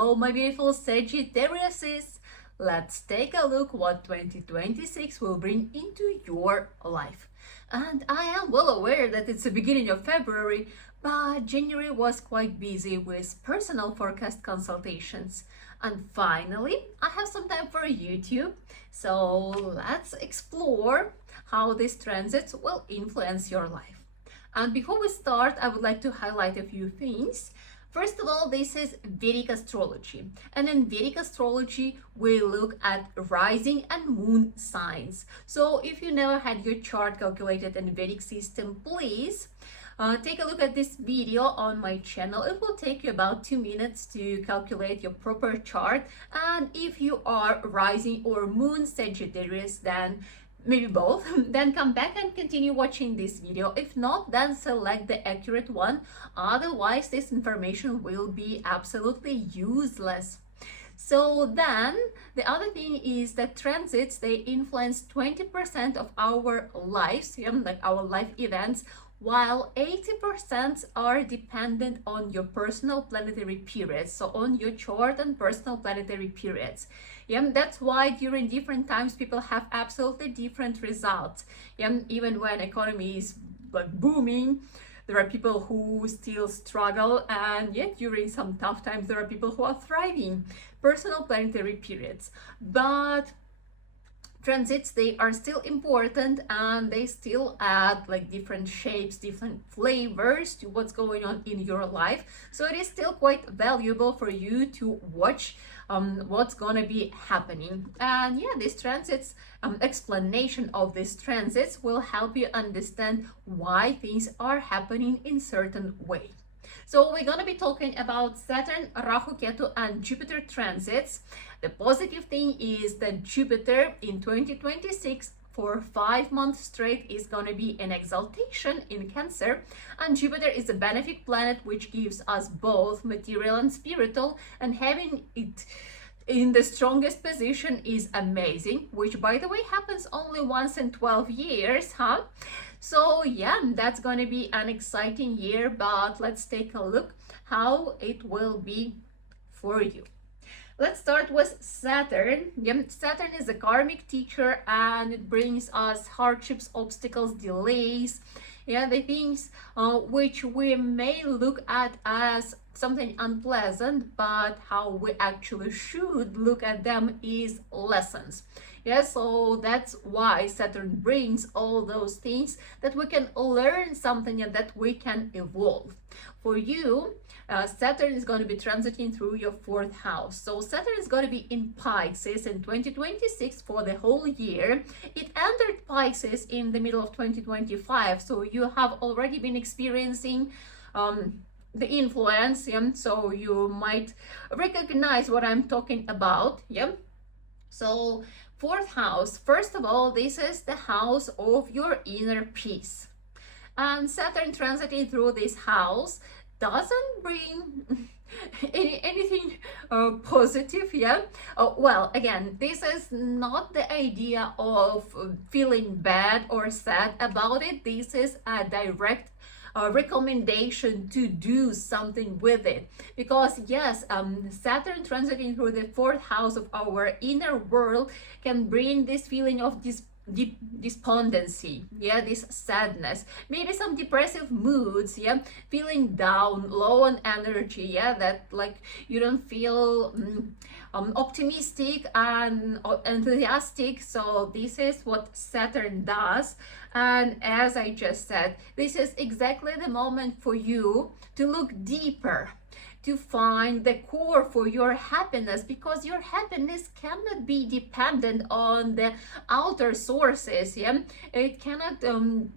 Hello, my beautiful Sagittariuses. Let's take a look what 2026 will bring into your life. And I am well aware that it's the beginning of February, but January was quite busy with personal forecast consultations. And finally, I have some time for YouTube. So let's explore how these transits will influence your life. And before we start, I would like to highlight a few things. First of all, this is Vedic astrology. And in Vedic astrology, we look at rising and moon signs. So if you never had your chart calculated in Vedic system, please take a look at this video on my channel. It will take you about 2 minutes to calculate your proper chart. And if you are rising or moon Sagittarius, then maybe both, then come back and continue watching this video. If not, then select the accurate one. Otherwise, this information will be absolutely useless. So then the other thing is that transits, they influence 20% of our lives, like our life events, while 80% are dependent on your personal planetary periods, so on your chart and personal planetary periods. That's why during different times people have absolutely different results. Even when economy is like booming, there are people who still struggle, and yet during some tough times there are people who are thriving. Personal planetary periods, but transits, they are still important, and they still add like different shapes, different flavors to what's going on in your life. So it is still quite valuable for you to watch what's gonna be happening. And yeah, these transits, explanation of these transits will help you understand why things are happening in certain way. So we're gonna be talking about Saturn, Rahu, Ketu, and Jupiter transits. The positive thing is that Jupiter in 2026 for 5 months straight is gonna be in exaltation in Cancer, and Jupiter is a benefic planet which gives us both material and spiritual, and having it in the strongest position is amazing, which by the way happens only once in 12 years, huh? So yeah, that's going to be an exciting year, but let's take a look how it will be for you. Let's start with Saturn. Saturn is a karmic teacher, and it brings us hardships, obstacles, delays. The things which we may look at as something unpleasant, but how we actually should look at them is lessons. So that's why Saturn brings all those things, that we can learn something and that we can evolve. For you, Saturn is going to be transiting through your 4th house. So Saturn is going to be in Pisces in 2026 for the whole year. It entered Pisces in the middle of 2025. So you have already been experiencing the influence. So you might recognize what I'm talking about. So 4th house, first of all, this is the house of your inner peace. And Saturn transiting through this house doesn't bring anything positive. Well, again, this is not the idea of feeling bad or sad about it. This is a direct recommendation to do something with it, because yes, Saturn transiting through the 4th house of our inner world can bring this feeling of deep despondency, this sadness, maybe some depressive moods, feeling down, low on energy, that like you don't feel optimistic and enthusiastic. So this is what Saturn does. And as I just said, this is exactly the moment for you to look deeper, to find the core for your happiness, because your happiness cannot be dependent on the outer sources. It cannot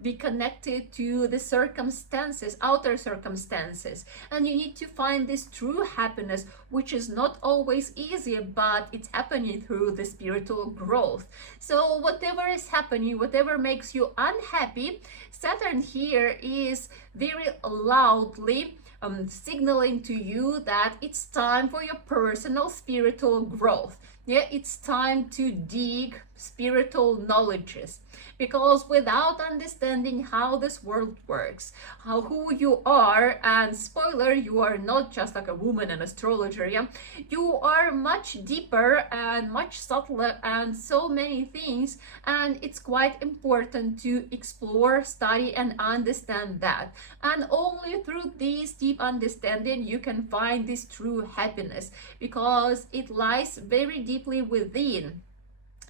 be connected to the circumstances, outer circumstances, and you need to find this true happiness, which is not always easy, but it's happening through the spiritual growth. So whatever is happening, whatever makes you unhappy, Saturn here is very loudly signaling to you that it's time for your personal spiritual growth. Yeah, it's time to dig spiritual knowledges, because without understanding how this world works, how who you are, and spoiler, you are not just like a woman and astrologer, yeah, you are much deeper and much subtler and so many things, and it's quite important to explore, study, and understand that. And only through this deep understanding you can find this true happiness, because it lies very deeply within.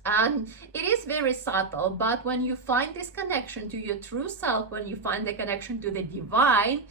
And it is very subtle, but when you find this connection to your true self, when you find the connection to the divine,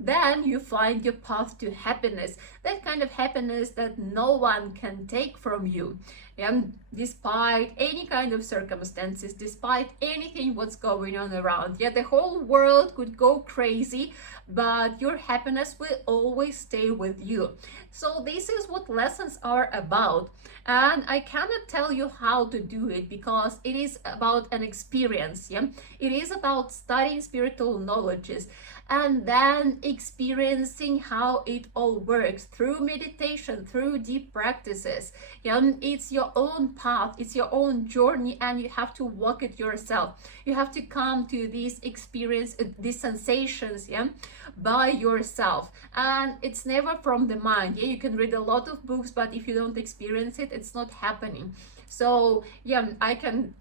then you find your path to happiness, that kind of happiness that no one can take from you. And despite any kind of circumstances, despite anything what's going on around, yeah, the whole world could go crazy, but your happiness will always stay with you. So this is what lessons are about, and I cannot tell you how to do it, because it is about an experience. Yeah, it is about studying spiritual knowledges and then experiencing how it all works through meditation, through deep practices. Yeah, it's your own path, it's your own journey, and you have to walk it yourself. You have to come to these experience, these sensations, yeah, by yourself. And it's never from the mind. Yeah, you can read a lot of books, but if you don't experience it, it's not happening. So yeah, I can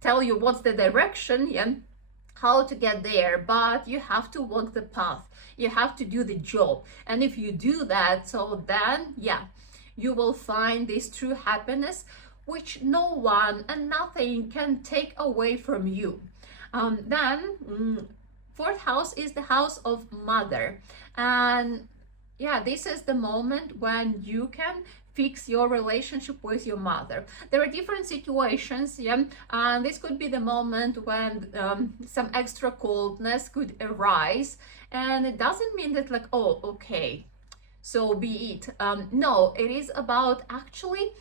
tell you what's the direction, yeah, how to get there, but you have to walk the path, you have to do the job. And if you do that, so then yeah, you will find this true happiness, which no one and nothing can take away from you. Then fourth house is the house of mother, and yeah, this is the moment when you can fix your relationship with your mother. There are different situations, yeah, and this could be the moment when some extra coldness could arise, and it doesn't mean that like, oh, okay, so be it. No, it is about actually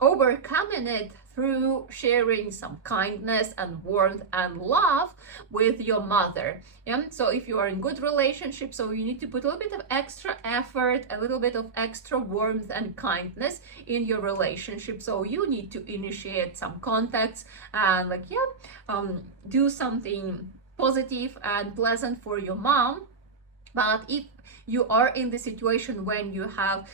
overcoming it through sharing some kindness and warmth and love with your mother. Yeah? So if you are in good relationship, so you need to put a little bit of extra effort, a little bit of extra warmth and kindness in your relationship. So you need to initiate some contacts and like, yeah, do something positive and pleasant for your mom. But if you are in the situation when you have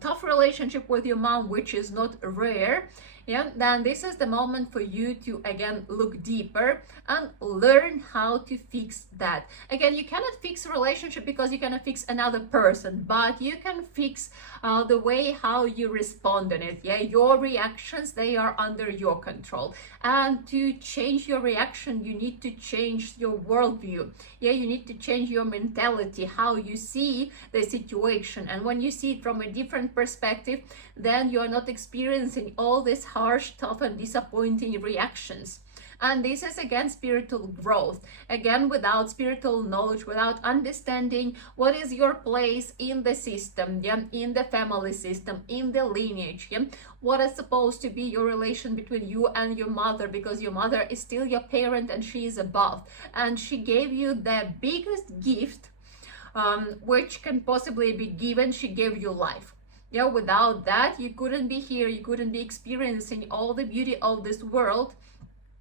tough relationship with your mom, which is not rare, yeah, then this is the moment for you to again look deeper and learn how to fix that. Again, you cannot fix a relationship because you cannot fix another person, but you can fix the way how you respond on it. Yeah, your reactions, they are under your control, and to change your reaction you need to change your worldview. Yeah, you need to change your mentality, how you see the situation, and when you see it from a different perspective, then you are not experiencing all these harsh, tough, and disappointing reactions. And this is again spiritual growth. Again, without spiritual knowledge, without understanding what is your place in the system, yeah, in the family system, in the lineage, yeah, what is supposed to be your relation between you and your mother, because your mother is still your parent and she is above, and she gave you the biggest gift which can possibly be given. She gave you life. Yeah, without that you couldn't be here, you couldn't be experiencing all the beauty of this world.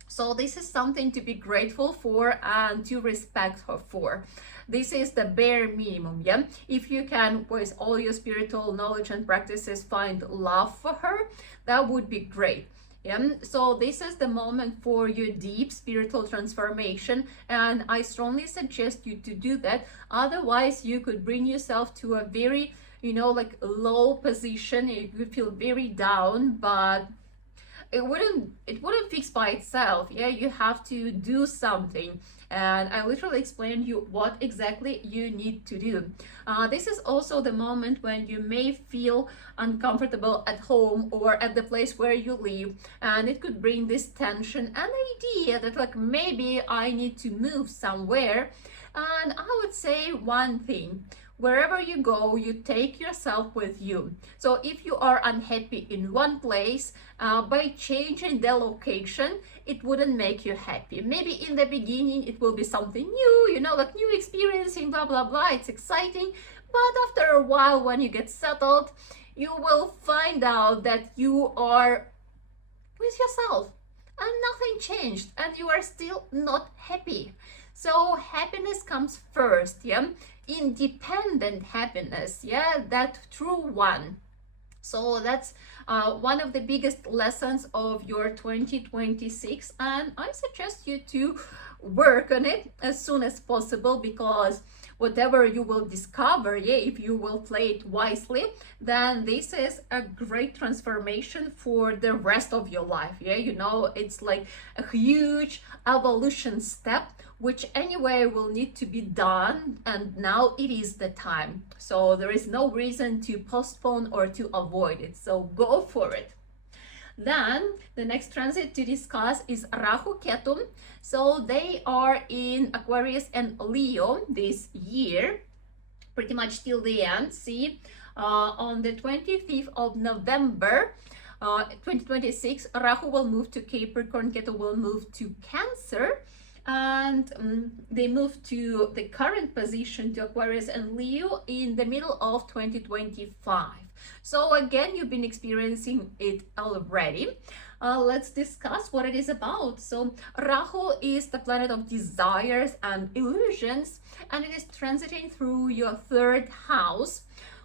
So this is something to be grateful for and to respect her for. This is the bare minimum, yeah? If you can, with all your spiritual knowledge and practices, find love for her, that would be great. Yeah? So this is the moment for your deep spiritual transformation, and I strongly suggest you to do that. Otherwise, you could bring yourself to a very, you know, like low position. You would feel very down, but it wouldn't fix by itself. Yeah, you have to do something, and I literally explained you what exactly you need to do. This is also the moment when you may feel uncomfortable at home or at the place where you live, and it could bring this tension and idea that like maybe I need to move somewhere. And I would say one thing: wherever you go, you take yourself with you. So if you are unhappy in one place, by changing the location, it wouldn't make you happy. Maybe in the beginning it will be something new, you know, like new experiencing, blah blah blah, it's exciting. But after a while, when you get settled, you will find out that you are with yourself and nothing changed and you are still not happy. So happiness comes first, yeah, independent happiness, yeah, that true one. So that's one of the biggest lessons of your 2026, and I suggest you to work on it as soon as possible, because whatever you will discover, yeah, if you will play it wisely, then this is a great transformation for the rest of your life. Yeah, you know, it's like a huge evolution step which anyway will need to be done, and now it is the time. So there is no reason to postpone or to avoid it, so go for it. Then the next transit to discuss is Rahu Ketu. So they are in Aquarius and Leo this year, pretty much till the end. See, on the 25th of November 2026, Rahu will move to Capricorn, Ketu will move to Cancer, and they move to the current position to Aquarius and Leo in the middle of 2025. So again, you've been experiencing it already. Let's discuss what it is about. So Rahu is the planet of desires and illusions, and it is transiting through your third house,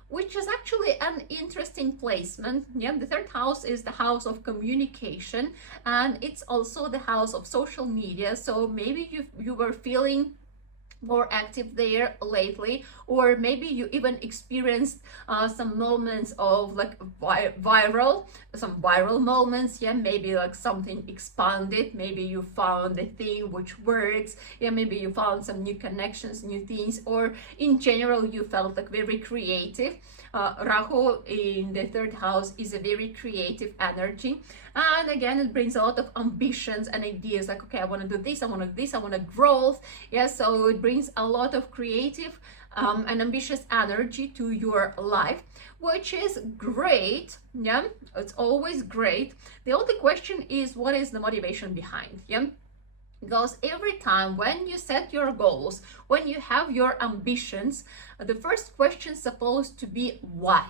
which is actually an interesting placement. Yeah, the third house is the house of communication, and it's also the house of social media. So maybe you were feeling more active there lately, or maybe you even experienced some moments of like some viral moments. Yeah, maybe like something expanded, maybe you found a thing which works. Yeah, maybe you found some new connections, new things, or in general you felt like very creative. Rahu in the third house is a very creative energy, and again it brings a lot of ambitions and ideas, like, okay, I want to do this, I want to do this, I want to growth. Yeah, so it brings a lot of creative and ambitious energy to your life, which is great. Yeah, it's always great. The only question is, what is the motivation behind? Yeah, because every time when you set your goals, when you have your ambitions, the first question is supposed to be why.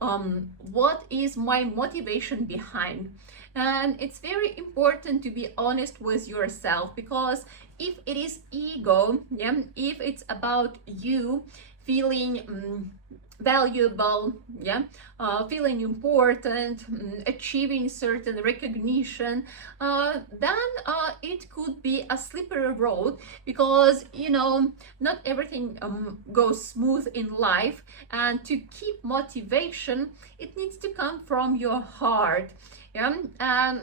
What is my motivation behind? And it's very important to be honest with yourself, because if it is ego, yeah, if it's about you feeling valuable, yeah, feeling important, achieving certain recognition, then it could be a slippery road, because you know not everything goes smooth in life, and to keep motivation it needs to come from your heart. Yeah, and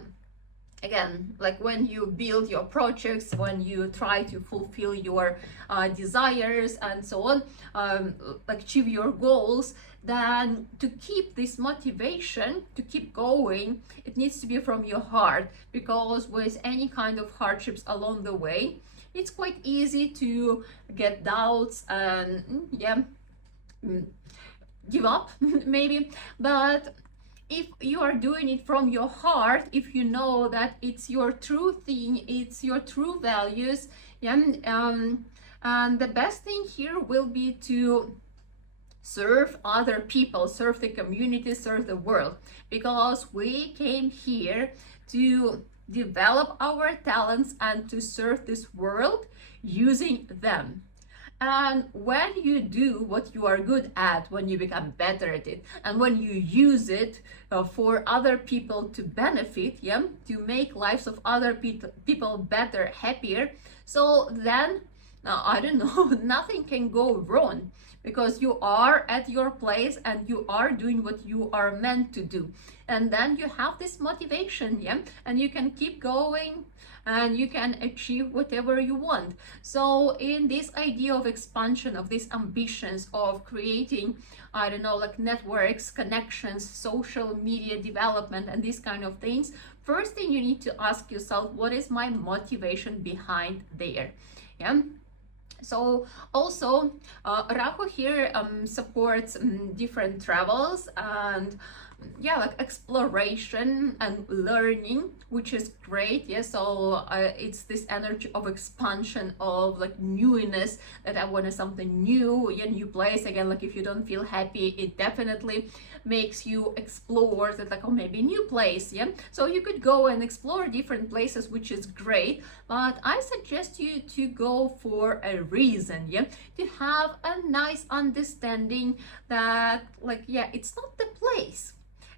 again, like when you build your projects, when you try to fulfill your desires and so on, achieve your goals, then to keep this motivation to keep going, it needs to be from your heart, because with any kind of hardships along the way, it's quite easy to get doubts and give up maybe. But if you are doing it from your heart, if you know that it's your true thing, it's your true values, yeah, and the best thing here will be to serve other people, serve the community, serve the world, because we came here to develop our talents and to serve this world using them. And when you do what you are good at, when you become better at it, and when you use it for other people to benefit, yeah, to make lives of other people better, happier, so then, I don't know, nothing can go wrong, because you are at your place and you are doing what you are meant to do. And then you have this motivation, yeah, and you can keep going and you can achieve whatever you want. So in this idea of expansion, of these ambitions of creating, I don't know, like networks, connections, social media development, and these kind of things, first thing you need to ask yourself, what is my motivation behind there? Yeah. So also Rahu here supports different travels and yeah, like exploration and learning, which is great. Yeah, so it's this energy of expansion, of like newness, that I want something new, yeah, new place. Again, like if you don't feel happy, it definitely makes you explore that, like, oh, maybe new place. Yeah, so you could go and explore different places, which is great, but I suggest you to go for a reason. Yeah, to have a nice understanding that, like, yeah, it's not the place,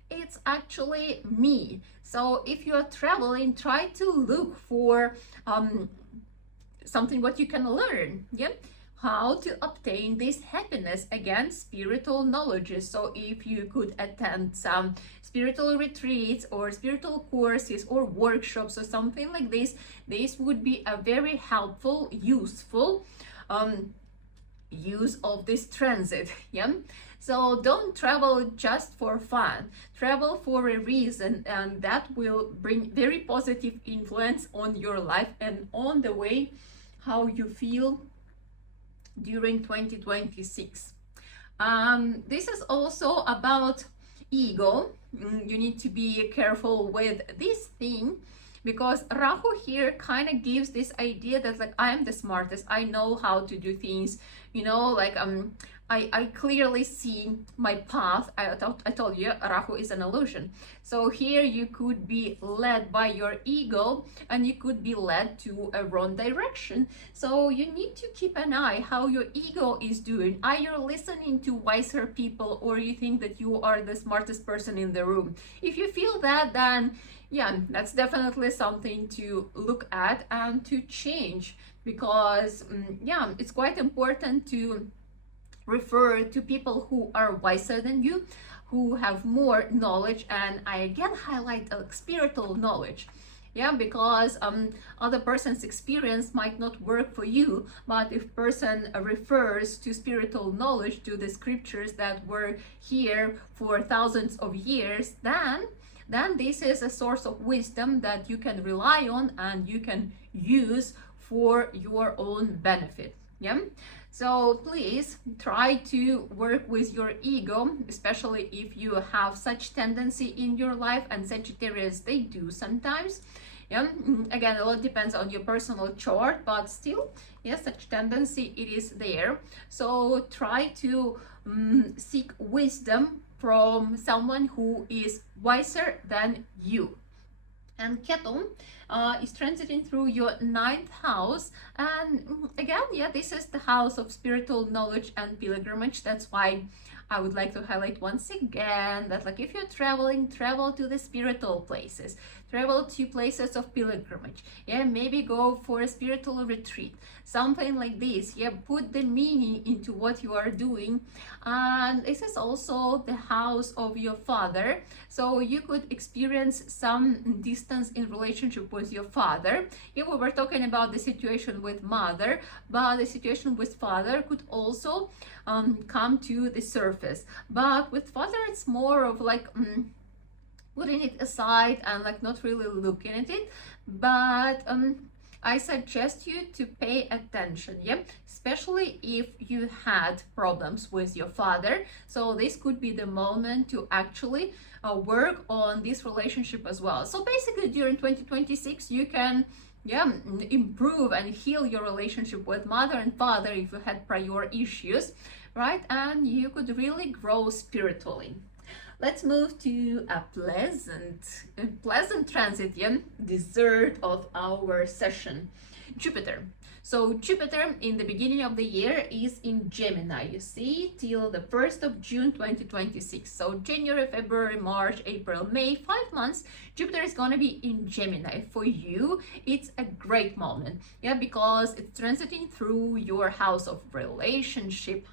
it's actually me. So if you are traveling, try to look for something what you can learn. Yeah, how to obtain this happiness. Again, spiritual knowledges. So if you could attend some spiritual retreats or spiritual courses or workshops or something like this would be a very helpful, useful use of this transit. Yeah, so don't travel just for fun, travel for a reason, and that will bring very positive influence on your life and on the way how you feel during 2026. This is also about ego. You need to be careful with this thing, because Rahu here kind of gives this idea that, like, I am the smartest, I know how to do things, you know, like I clearly see my path. I told you Rahu is an illusion. So here you could be led by your ego, and you could be led to a wrong direction. So you need to keep an eye how your ego is doing. Are you listening to wiser people, or you think that you are the smartest person in the room? If you feel that, then yeah, that's definitely something to look at and to change, because yeah, it's quite important to refer to people who are wiser than you, who have more knowledge. And I again highlight spiritual knowledge. Yeah, because other person's experience might not work for you, but if person refers to spiritual knowledge, to the scriptures that were here for thousands of years, then this is a source of wisdom that you can rely on and you can use for your own benefit. Yeah, so please try to work with your ego, especially if you have such tendency in your life, and Sagittarius, they do sometimes. Yeah, again, a lot depends on your personal chart, but still, yes, such tendency, it is there. So try to seek wisdom from someone who is wiser than you. And Ketu is transiting through your 9th house, and again, yeah, this is the house of spiritual knowledge and pilgrimage. That's why I would like to highlight once again that, like, if you're traveling, travel to the spiritual places, travel to places of pilgrimage. Yeah, maybe go for a spiritual retreat, something like this. Yeah, put the meaning into what you are doing. And this is also the house of your father, so you could experience some distance in relationship with your father. Here we were talking about the situation with mother, but the situation with father could also come to the surface. But with father, it's more of like putting it aside and like not really looking at it. But I suggest you to pay attention, yeah, especially if you had problems with your father. So this could be the moment to actually work on this relationship as well. So basically during 2026 you can, yeah, improve and heal your relationship with mother and father if you had prior issues, right? And you could really grow spiritually. Let's move to a pleasant transit, yeah, dessert of our session, Jupiter. So Jupiter in the beginning of the year is in Gemini, you see, till the 1st of June 2026. So January, February, March, April, May, 5 months, Jupiter is going to be in Gemini. For you, it's a great moment, yeah, because it's transiting through your house of relationship,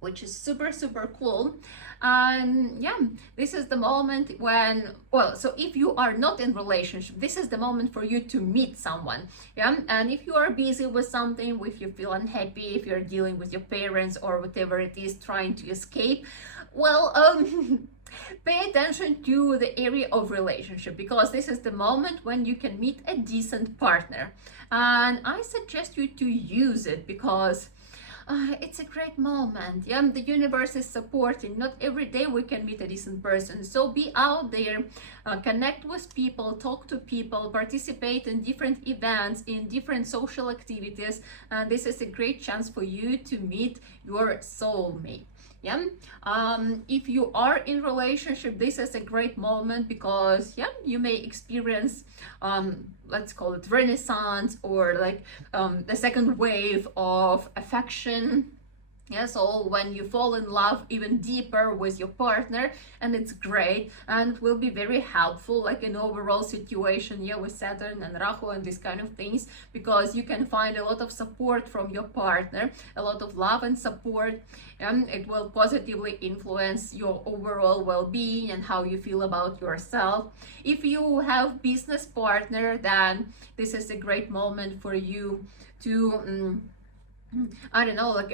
which is super cool. And yeah, this is the moment when, well, so if you are not in relationship, this is the moment for you to meet someone. Yeah, and if you are busy with something, if you feel unhappy, if you're dealing with your parents or whatever it is, trying to escape, well, pay attention to the area of relationship, because this is the moment when you can meet a decent partner. And I suggest you to use it, because It's a great moment. Yeah, the universe is supporting. Not every day we can meet a decent person. So be out there, connect with people, talk to people, participate in different events, in different social activities. And this is a great chance for you to meet your soulmate. Yeah, if you are in relationship, this is a great moment because yeah, you may experience let's call it renaissance, or like the second wave of affection. Yeah, so when you fall in love even deeper with your partner, and it's great, and it will be very helpful, like an overall situation, yeah, with Saturn and Rahu and these kind of things, because you can find a lot of support from your partner, a lot of love and support, and it will positively influence your overall well-being and how you feel about yourself. If you have business partner, then this is a great moment for you to I don't know, like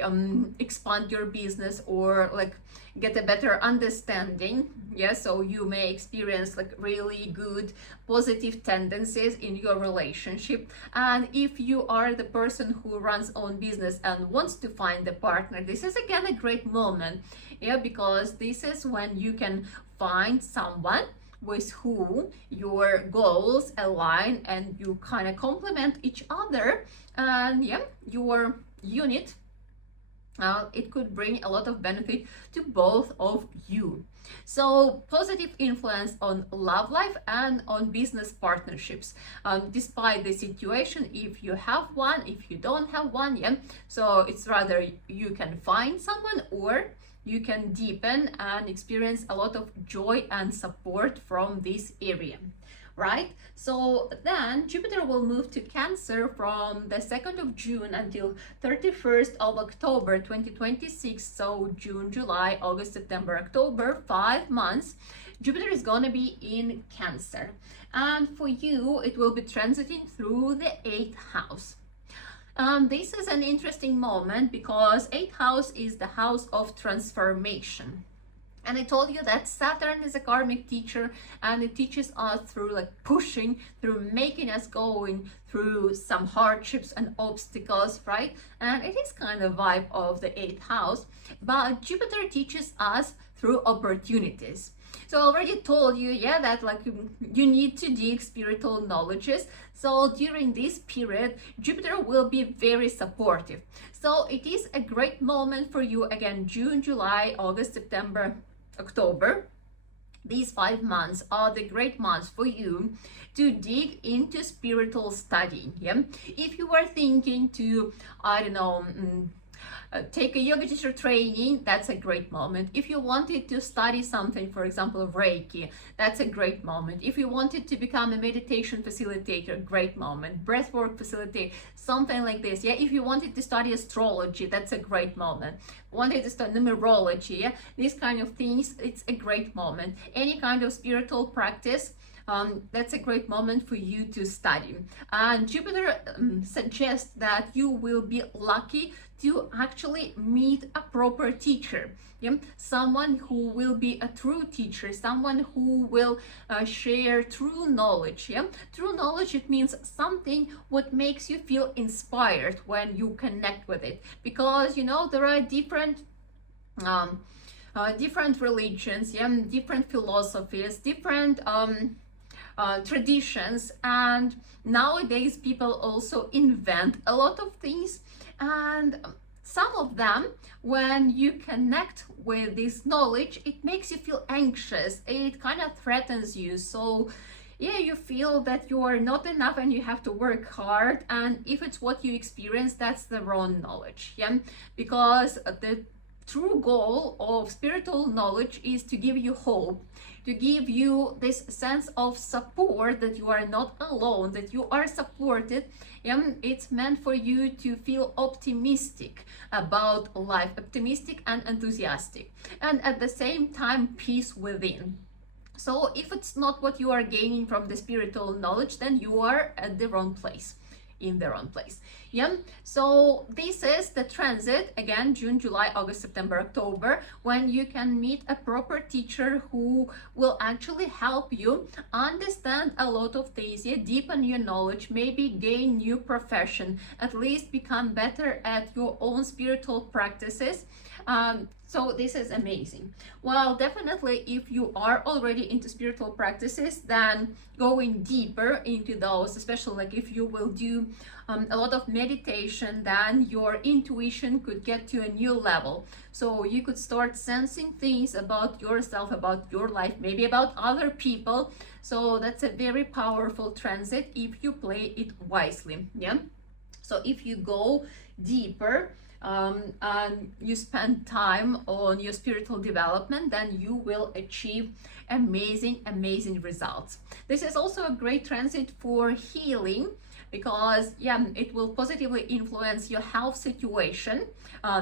expand your business, or like get a better understanding. Yeah, so you may experience like really good positive tendencies in your relationship. And if you are the person who runs own business and wants to find a partner, this is again a great moment. Yeah, because this is when you can find someone with who your goals align, and you kind of complement each other, and yeah, your unit, it could bring a lot of benefit to both of you. So positive influence on love life and on business partnerships, despite the situation, if you have one, if you don't have one, yeah, so it's rather you can find someone, or you can deepen and experience a lot of joy and support from this area, right? So then Jupiter will move to Cancer from the 2nd of June until 31st of October 2026. So June, July, August, September, October, 5 months. Jupiter is going to be in Cancer, and for you it will be transiting through the 8th house. This is an interesting moment because 8th house is the house of transformation. And I told you that Saturn is a karmic teacher, and it teaches us through like pushing, through making us going through some hardships and obstacles, right? And it is kind of vibe of the 8th house, but Jupiter teaches us through opportunities. So I already told you, yeah, that like you need to dig spiritual knowledges. So during this period, Jupiter will be very supportive. So it is a great moment for you, again, June, July, August, September, October. These 5 months are the great months for you to dig into spiritual studying. Yeah, if you are thinking to, I don't know, take a yoga teacher training, that's a great moment. If you wanted to study something, for example, Reiki, that's a great moment. If you wanted to become a meditation facilitator, great moment. Breathwork facilitator, something like this. Yeah, if you wanted to study astrology, that's a great moment. Wanted to study numerology, yeah, these kind of things, it's a great moment. Any kind of spiritual practice, that's a great moment for you to study. And Jupiter suggests that you will be lucky to actually meet a proper teacher, yeah? Someone who will be a true teacher, someone who will share true knowledge. Yeah? True knowledge, it means something what makes you feel inspired when you connect with it, because you know there are different religions, yeah, different philosophies, different traditions, and nowadays people also invent a lot of things, and some of them, when you connect with this knowledge, it makes you feel anxious, it kind of threatens you. So yeah, you feel that you are not enough and you have to work hard, and if it's what you experience, that's the wrong knowledge. Yeah, because the true goal of spiritual knowledge is to give you hope, to give you this sense of support, that you are not alone, that you are supported. It's meant for you to feel optimistic about life, optimistic and enthusiastic, and at the same time peace within. So if it's not what you are gaining from the spiritual knowledge, then you are at the wrong place. in their own place. Yeah, so this is the transit, again, June, July, August, September, October, when you can meet a proper teacher who will actually help you understand a lot of things, yeah, deepen your knowledge, maybe gain new profession, at least become better at your own spiritual practices. So this is amazing. Well, definitely if you are already into spiritual practices, then going deeper into those, especially like if you will do a lot of meditation, then your intuition could get to a new level. So you could start sensing things about yourself, about your life, maybe about other people. So that's a very powerful transit if you play it wisely. Yeah. So if you go deeper, and you spend time on your spiritual development, then you will achieve amazing results. This is also a great transit for healing, because yeah, it will positively influence your health situation,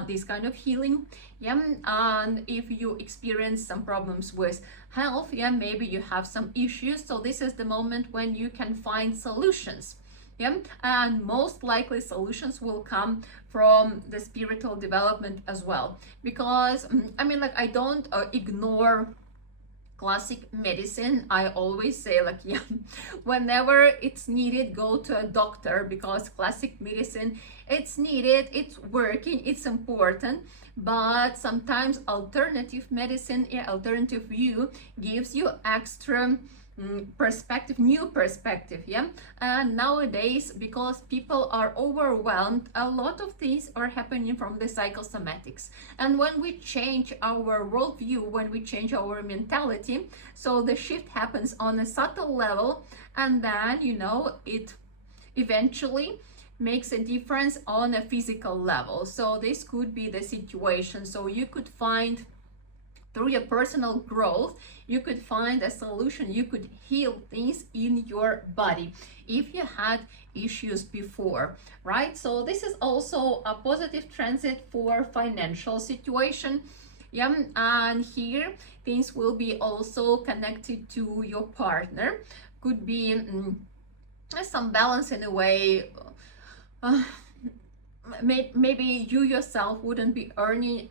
this kind of healing. Yeah, and if you experience some problems with health, yeah, maybe you have some issues, so this is the moment when you can find solutions. Yeah, and most likely solutions will come from the spiritual development as well, because I mean, like, I don't ignore classic medicine. I always say, like, yeah, whenever it's needed, go to a doctor, because classic medicine, it's needed, it's working, it's important. But sometimes alternative medicine, yeah, alternative view gives you extra perspective, new perspective. Yeah, and nowadays, because people are overwhelmed, a lot of things are happening from the psychosomatics, and when we change our worldview, when we change our mentality, so the shift happens on a subtle level, and then, you know, it eventually makes a difference on a physical level. So this could be the situation. So you could find, through your personal growth, you could find a solution, you could heal things in your body if you had issues before, right? So this is also a positive transit for financial situation. Yeah, and here things will be also connected to your partner. Could be some balance in a way. Maybe you yourself wouldn't be earning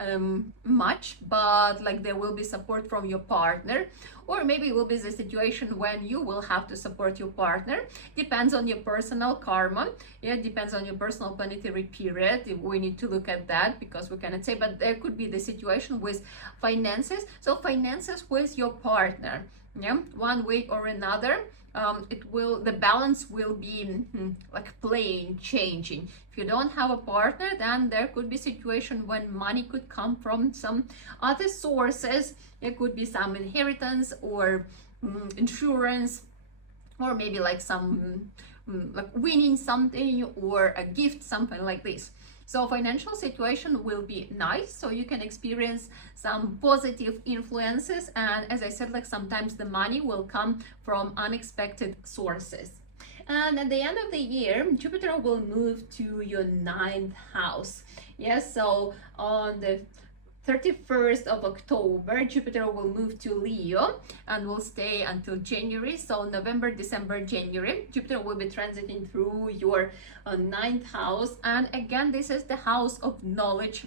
much, but like there will be support from your partner, or maybe it will be the situation when you will have to support your partner. Depends on your personal karma. Yeah, depends on your personal planetary period. We need to look at that, because we cannot say, but there could be the situation with finances. So finances with your partner, yeah, one way or another, the balance will be like playing, changing. If you don't have a partner, then there could be situation when money could come from some other sources. It could be some inheritance, or insurance, or maybe like some like winning something, or a gift, something like this. So financial situation will be nice, so you can experience some positive influences, and as I said, like sometimes the money will come from unexpected sources. And at the end of the year, Jupiter will move to your 9th house. Yes, so on the 31st of October, Jupiter will move to Leo and will stay until January. So November, December, January, Jupiter will be transiting through your 9th house. And again, this is the house of knowledge,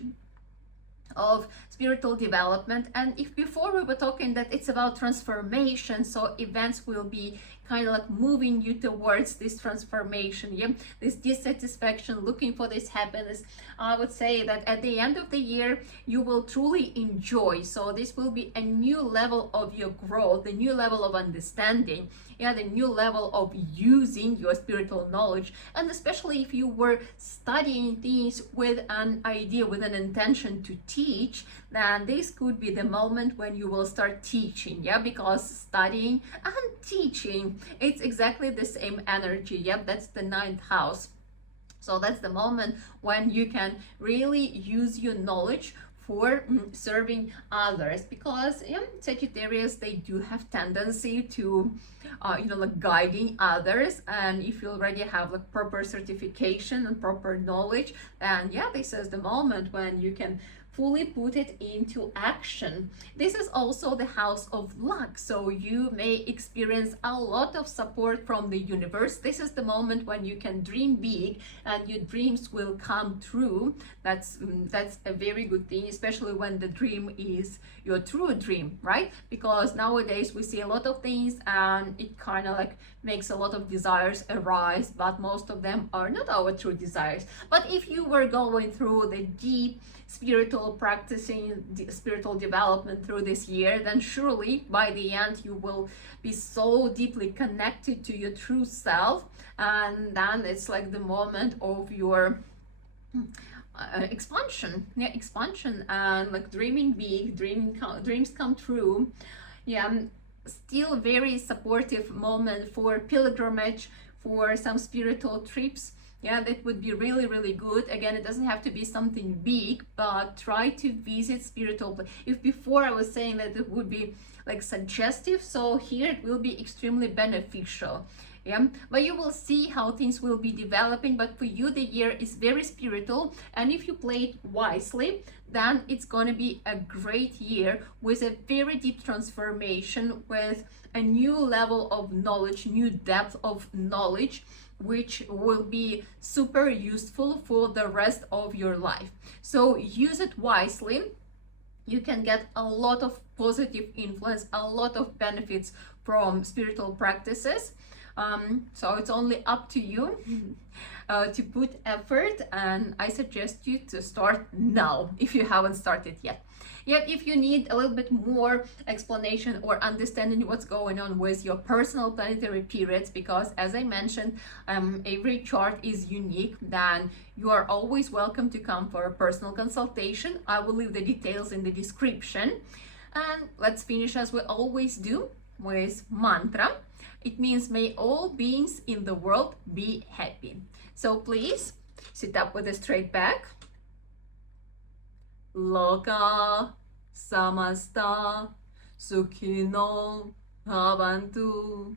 of spiritual development. And if before we were talking that it's about transformation, so events will be kind of like moving you towards this transformation, yeah, this dissatisfaction, looking for this happiness, I would say that at the end of the year you will truly enjoy. So this will be a new level of your growth, a new level of understanding, yeah, the new level of using your spiritual knowledge. And especially if you were studying things with an idea, with an intention to teach, then this could be the moment when you will start teaching, yeah, because studying and teaching, it's exactly the same energy. Yep, that's the 9th house. So that's the moment when you can really use your knowledge for serving others, because Sagittarius, they do have tendency to like guiding others. And if you already have like proper certification and proper knowledge, and yeah, this is the moment when you can fully put it into action. This is also the house of luck, so you may experience a lot of support from the universe. This is the moment when you can dream big and your dreams will come true. That's a very good thing, especially when the dream is your true dream, right? Because nowadays we see a lot of things and it kind of like makes a lot of desires arise, but most of them are not our true desires. But if you were going through the deep spiritual practicing, spiritual development through this year, then surely by the end you will be so deeply connected to your true self, and then it's like the moment of your expansion and like dreaming big, dreams come true. Still very supportive moment for pilgrimage, for some spiritual trips. That would be really, really good. Again, it doesn't have to be something big, but try to visit spiritual places. If before I was saying that it would be like suggestive, so here it will be extremely beneficial. But you will see how things will be developing. But for you, the year is very spiritual, and if you play it wisely, then it's going to be a great year with a very deep transformation, with a new level of knowledge, new depth of knowledge, which will be super useful for the rest of your life. So use it wisely. You can get a lot of positive influence, a lot of benefits from spiritual practices. So it's only up to you to put effort, and I suggest you to start now if you haven't started yet. If you need a little bit more explanation or understanding what's going on with your personal planetary periods, because as I mentioned, every chart is unique, then you are always welcome to come for a personal consultation. I will leave the details in the description. And let's finish as we always do with mantra. It means may all beings in the world be happy. So please sit up with a straight back. Loka samasta sukhino bhavantu.